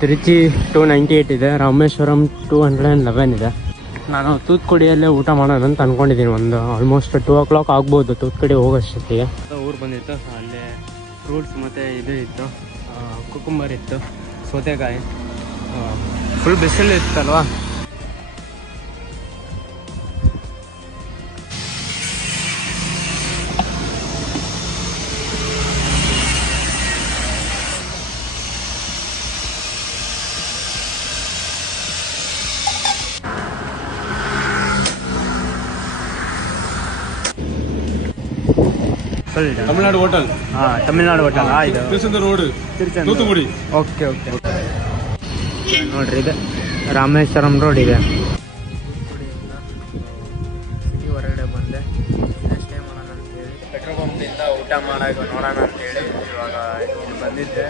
ತಿರುಚಿ 298 ಇದೆ, ರಾಮೇಶ್ವರಂ 211 ಇದೆ. ನಾನು ತೂತ್ಕುಡಿಯಲ್ಲೇ ಊಟ ಮಾಡೋಣ ಅಂತ ಅಂದ್ಕೊಂಡಿದ್ದೀನಿ. ಒಂದು ಆಲ್ಮೋಸ್ಟ್ 2 o'clock ಆಗ್ಬೋದು ತೂತ್ಕುಡಿ ಹೋಗೋಷ್ಟೊತ್ತಿಗೆ. ಊರು ಬಂದಿತ್ತು, ಅಲ್ಲೇ ಫ್ರೂಟ್ಸ್ ಮತ್ತು ಇದು ಇತ್ತು, ಕುಕುಂಬರ್ ಇತ್ತು, ಸೌತೆಕಾಯಿ. ಫುಲ್ ಬಿಸಿಲು ಇತ್ತಲ್ವಾ. ತಮಿಳ್ನಾಡು ಹೋಟೆಲ್. ತಮಿಳ್ನಾಡು ಹೋಟೆಲ್. ಇದು ರೋಡ್ ತೂತುಕುಡಿ. ಓಕೆ ನೋಡ್ರಿ, ಇದೆ ರಾಮೇಶ್ವರಂ ರೋಡ್ ಇದೆ. ಸಿಟಿ ಹೊರಗಡೆ ಬಂದೆ, ಸ್ಟೇ ಮಾಡೋಣ ಅಂತೇಳಿ. ಪೆಟ್ರೋಲ್ ಪಂಪ್ನಿಂದ ಊಟ ಮಾಡೋಕೆ ನೋಡೋಣ ಅಂತೇಳಿ ಇವಾಗ ಇಲ್ಲಿ ಬಂದಿದ್ದೆ.